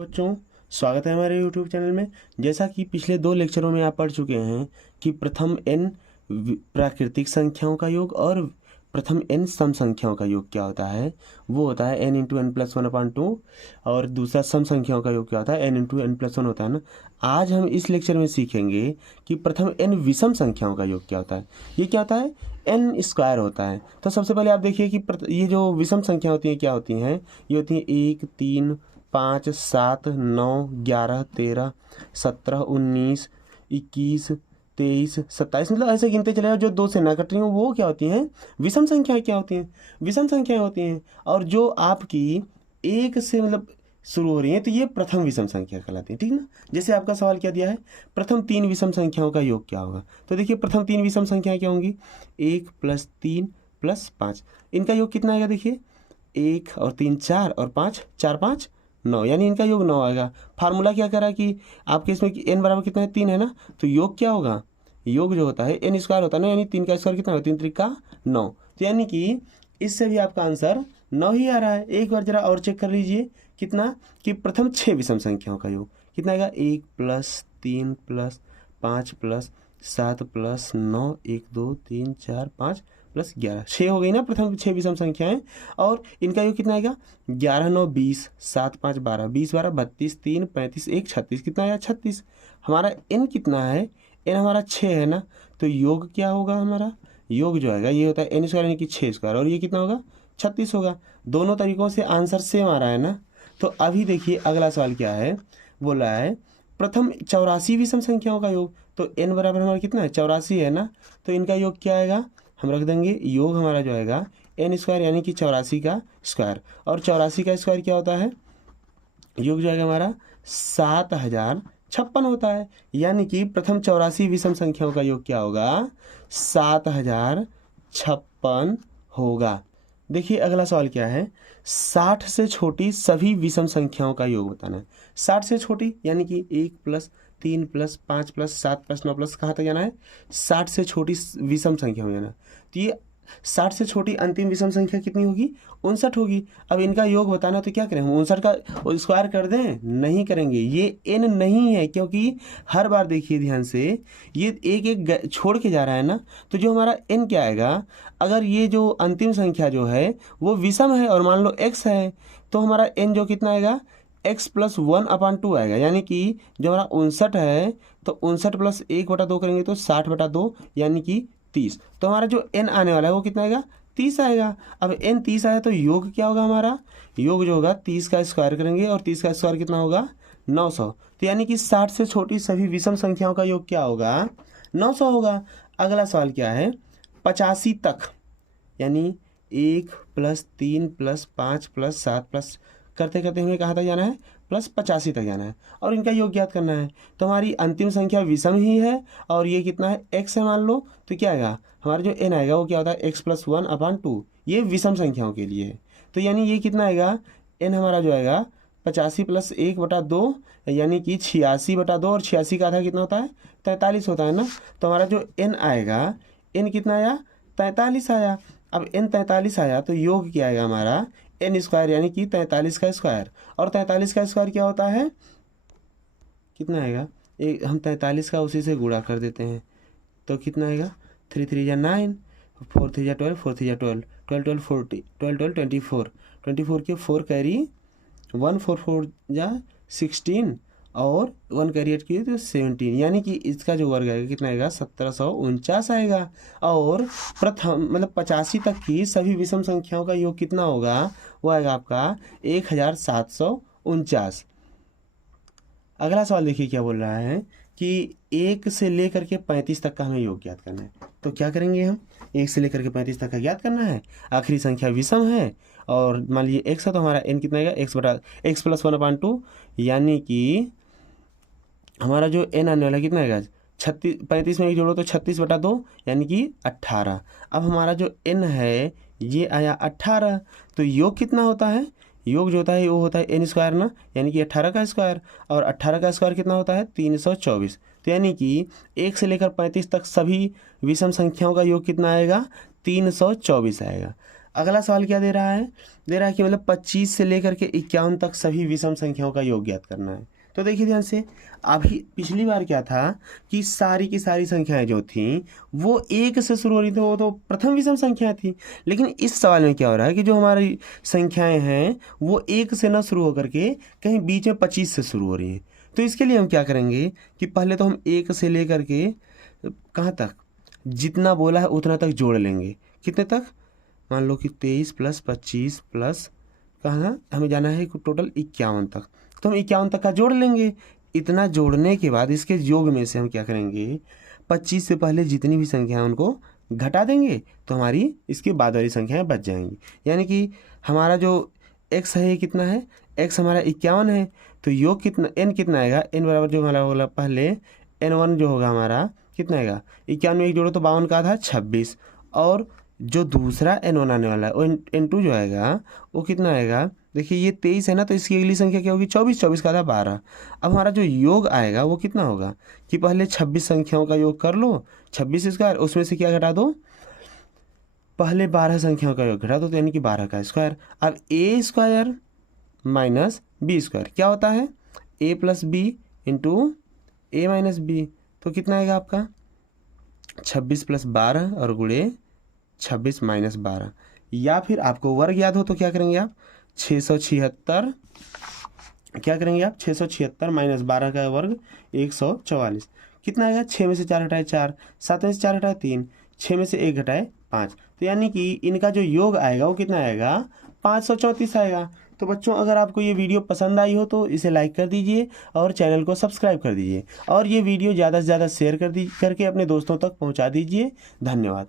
बच्चों, स्वागत है हमारे YouTube चैनल में। जैसा कि पिछले 2 लेक्चरों में आप पढ़ चुके हैं कि प्रथम n प्राकृतिक संख्याओं का योग और प्रथम n सम संख्याओं का योग क्या होता है। वो होता है n इंटू एन प्लस 1/2 और दूसरा सम संख्याओं का योग क्या होता है n इंटू एन प्लस 1 होता है ना। आज हम इस लेक्चर में सीखेंगे कि प्रथम n विषम संख्याओं का योग क्या होता है। ये क्या होता है? n स्क्वायर होता है। तो सबसे पहले आप देखिए कि ये जो विषम संख्या होती हैं क्या होती हैं। ये होती हैं 1, 3, 5, 7, 9, 11, 13, 17, 19, 21, 23, 27, मतलब ऐसे गिनते चले जाओ। जो 2 से ना कट रही हो वो क्या होती हैं? विषम संख्याएं क्या होती हैं? विषम संख्याएं होती हैं। और जो आपकी 1 से मतलब शुरू हो रही हैं तो ये प्रथम विषम संख्या कहलाती है, ठीक ना। जैसे आपका सवाल क्या दिया है, प्रथम 3 विषम संख्याओं का योग क्या होगा। तो देखिए प्रथम 3 विषम संख्याएं क्या होंगी, 1 + 3 + 5। इनका योग कितना आएगा? देखिए 1 और 3 4 और 5 4 5 9, यानी इनका योग 9 आएगा। फार्मूला क्या करा कि आपके इसमें n बराबर कितना है? 3 है ना। तो योग क्या होगा? योग जो होता है n स्क्वायर होता है ना, यानी 3 का स्क्वायर कितना होगा? 3 त्रिक का 9। तो यानी कि इससे भी आपका आंसर 9 ही आ रहा है। एक बार जरा और चेक कर लीजिए कितना, कि प्रथम 6 विषम संख्याओं का योग कितना आएगा? 1 + 3 + 5 + 7 + 9, 1 2 3 4 5 + 11, 6 हो गई ना प्रथम 6 विषम संख्याएं। और इनका योग कितना आएगा? 11 9 20, 7 5 12, 20 12 32, 3 35, 1 36, कितना आया? 36। हमारा n कितना है? n हमारा 6 है ना। तो योग क्या होगा हमारा? योग जो आएगा ये होता है n स्क्वायर यानी कि 6 स्क्वायर, और ये कितना होगा? 36 होगा। दोनों तरीकों से आंसर सेम आ रहा है ना। तो अभी देखिए अगला सवाल क्या है, बोला है प्रथम 84 विषम संख्याओं का योग। तो n बराबर हमारा कितना है? 84 है ना। तो इनका योग क्या आएगा? हम रख देंगे योग हमारा जो आएगा n स्क्वायर यानी कि 84 का स्क्वायर, और 84 का स्क्वायर क्या होता है? योग जो आएगा हमारा 7056 होता है। यानी कि प्रथम 84 विषम संख्याओं का योग क्या होगा? 7056 होगा। देखिए अगला सवाल क्या है, 60 से छोटी सभी विषम संख्याओं का योग बताना है। 60 से छोटी यानी कि 1 + 3 + 5 + 7 + 9 + कहाँ तक जाना है? 60 से छोटी विषम संख्या हो जाना। तो ये 60 से छोटी अंतिम विषम संख्या कितनी होगी? 59 होगी। अब इनका योग बताना, तो क्या करें हम? 59 का स्क्वायर कर दें? नहीं करेंगे, ये n नहीं है, क्योंकि हर बार देखिए ध्यान से ये एक एक छोड़ के जा रहा है ना। तो जो हमारा n क्या आएगा, अगर ये जो अंतिम संख्या जो है वो विषम है और मान लो x है, तो हमारा n जो कितना आएगा? x + 1/2 आएगा। यानी कि जो हमारा 59 है तो 59 + 1/2 करेंगे तो 60/2 यानी कि 30। तो हमारा जो n आने वाला है वो कितना आएगा? 30 आएगा। अब n 30 आया तो योग क्या होगा हमारा? योग जो होगा 30 का स्क्वायर करेंगे, और 30 का स्क्वायर कितना होगा? 900। तो यानी कि 60 से छोटी सभी विषम संख्याओं का योग क्या होगा? 900 होगा। अगला सवाल क्या है, 85 तक, यानी 1 + 3 + 5 + 7 प्लस करते करते हमें कहाँ तक जाना है? +85 तक जाना है, और इनका योग ज्ञात करना है। तो हमारी अंतिम संख्या विषम ही है, और ये कितना है? x है मान लो। तो क्या आएगा हमारा जो n आएगा वो क्या होता है? x + 1/2। ये विषम संख्याओं के लिए है। तो यानी ये कितना आएगा? n हमारा जो आएगा 85 + 1/2 यानी कि 86/2, और 86 का आधा कितना होता है? 43 होता है ना। तो हमारा जो n आएगा, n कितना आया? 43 आया। अब n 43 आया तो योग क्या आएगा हमारा? n स्क्वायर यानी कि 43 का स्क्वायर, और 43 का स्क्वायर क्या होता है? कितना आएगा? एक हम 43 का उसी से गुणा कर देते हैं, तो कितना आएगा? 3 3 या 9, 4 3 या 12, 4 3 या 12, 12 12 40, 12 12 24, 24 के 4 कैरी 1 4 4 या 16, और 1 कैरी 8 की तो 17, यानी कि इसका जो वर्ग आएगा कितना आएगा? 1749 आएगा। और प्रथम मतलब 85 तक की सभी विषम संख्याओं का योग कितना होगा? वो आएगा आपका 1749। अगला सवाल देखिए क्या बोल रहा है कि 1 से लेकर के 35 तक का हमें योग ज्ञात करना है। तो क्या करेंगे हम? 1 से लेकर के 35 तक का ज्ञात करना है। आखिरी संख्या विषम है, और मान लीजिए x है तो हमारा n कितना आएगा? x + 1/2, यानी कि हमारा जो n आने वाला कितना आएगा? 36, 35 में एक जोड़ो तो 36/2 यानी कि 18। अब हमारा जो n है ये आया 18। तो योग कितना होता है? योग जो होता है वो होता है n स्क्वायर ना, यानी कि 18 का स्क्वायर, और 18 का स्क्वायर कितना होता है? 324। तो यानी कि 1 से लेकर 35 तक सभी विषम संख्याओं का योग कितना आएगा? 324 आएगा। अगला सवाल क्या दे रहा है, दे रहा है कि मतलब 25 से लेकर के 51 तक सभी विषम संख्याओं का योग ज्ञात करना है। तो देखिए ध्यान से, अभी पिछली बार क्या था कि सारी की सारी संख्याएं जो थी वो 1 से शुरू हो रही थी, वो तो प्रथम विषम संख्या थी। लेकिन इस सवाल में क्या हो रहा है कि जो हमारी संख्याएं हैं वो 1 से ना शुरू होकर के कहीं बीच में 25 से शुरू हो रही हैं। तो इसके लिए हम क्या करेंगे कि पहले तो हम 1 से लेकर के कहाँ तक, जितना बोला है उतना तक जोड़ लेंगे। कितने तक, मान लो कि 23 + 25 प्लस कहाँ हमें जाना है टोटल 51 तक, तो हम 51 तक का जोड़ लेंगे। इतना जोड़ने के बाद इसके योग में से हम क्या करेंगे, 25 से पहले जितनी भी संख्या है उनको घटा देंगे, तो हमारी इसके बाद वाली संख्याएं बच जाएंगी। यानी कि हमारा जो x है ये कितना है, x हमारा 51 है, तो योग कितना n कितना आएगा, n बराबर जो हमारा बोला पहले n1 जो होगा हमारा कितना आएगा, 51 में एक जोड़ो तो 52 का आधा 26, और जो दूसरा n1 आने वाला है वो n2 जो आएगा वो कितना आएगा, देखिए ये 23 है ना, तो इसकी अगली संख्या क्या होगी 24, 24 का आधा 12। अब हमारा जो योग आएगा वो कितना होगा कि पहले 26 संख्याओं का योग कर लो, 26 स्क्वायर, उसमें से क्या घटा दो, पहले 12 संख्याओं का योग घटा दो, तो यानी कि 12 का स्क्वायर। अब a square minus B square क्या होता है, a + b into a - b, तो कितना आएगा आपका 26 + 12 और गुणे 26 - 12, या फिर आपको वर्ग याद हो तो क्या करेंगे आप 676, क्या करेंगे आप 676 - 12 का वर्ग 144, कितना आएगा 6 में से 4 हटाए 4, 7 में से 4 हटाए 3, 6 में से 1 घटाए 5, तो यानी कि इनका जो योग आएगा वो कितना आएगा 534 आएगा। तो बच्चों अगर आपको ये वीडियो पसंद आई हो तो इसे लाइक कर दीजिए और चैनल को सब्सक्राइब कर दीजिए, और ये वीडियो ज़्यादा से ज़्यादा शेयर करके अपने दोस्तों तक पहुंचा दीजिए। धन्यवाद।